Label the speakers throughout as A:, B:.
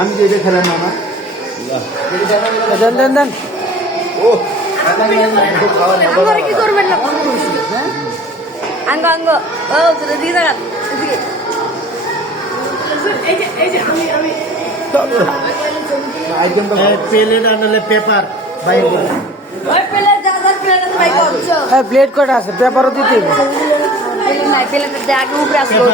A: আমি যে এটা খেলাম না
B: দেন দেন দেন।
A: ও
C: কি করবেন না? আঙ্গ আঙ্গ। ও দিয়ে দাঁড়া এদিকে।
D: প্লেট আনলে পেপার বাইর
B: হ্যাঁ প্লেট কটা আছে? পেপারও দিতে হবে।
C: আগে উপরে আসলো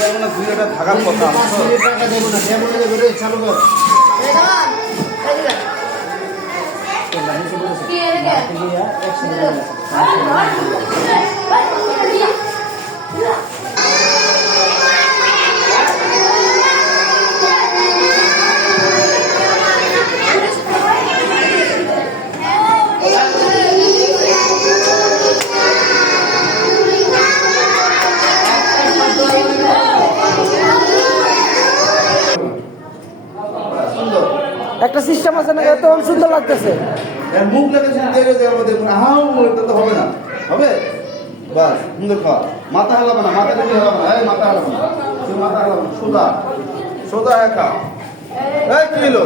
A: এটা মানে দুইটা থাকার কথা
D: না না চালু কর
B: একটা সিস্টেম আছে না তখন সুন্দর লাগতেছে।
A: মুখ লেগে দিয়ে আমাদের হাও এটা তো হবে না। হবে? বাস সুন্দর খাওয়া মাথা হালাবে না মাথা টেনে হালাবে না এই মাথা হালাবে না। তুই মাথা হালাবে না সোজা। সোজা একা এই কি হলো?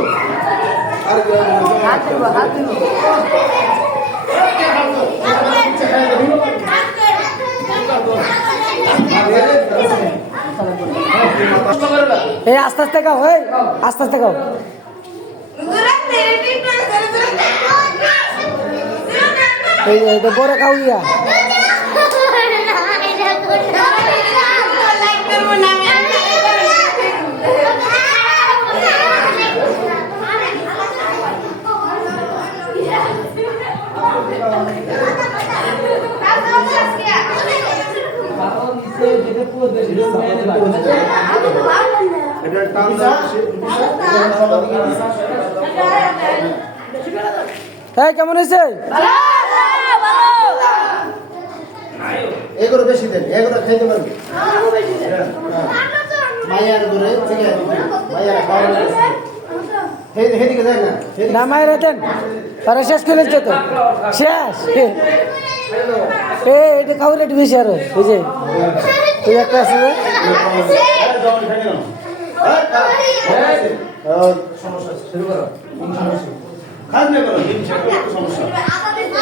A: আর
B: এই আস্তে আস্তে খাও এই আস্তে আস্তে খাও। এই যে এটা বড় খাও ইয়া এই কেমন হয়েছে?
D: এগুলো বেশি দেন এগুলো খাইতে পারবি মায়ার করে ঠিক আছে মায়ার খাওয়া হেদিকে দেয় না
B: না মায়ের দেন। তারা শেষ করে তো। শেষ। এ এটা খাও রেট বেশি আরও যে। একটা আছে
A: সমস্যা শুরু করো। কোন সমস্যা খান না করো দিন শেষ সমস্যা।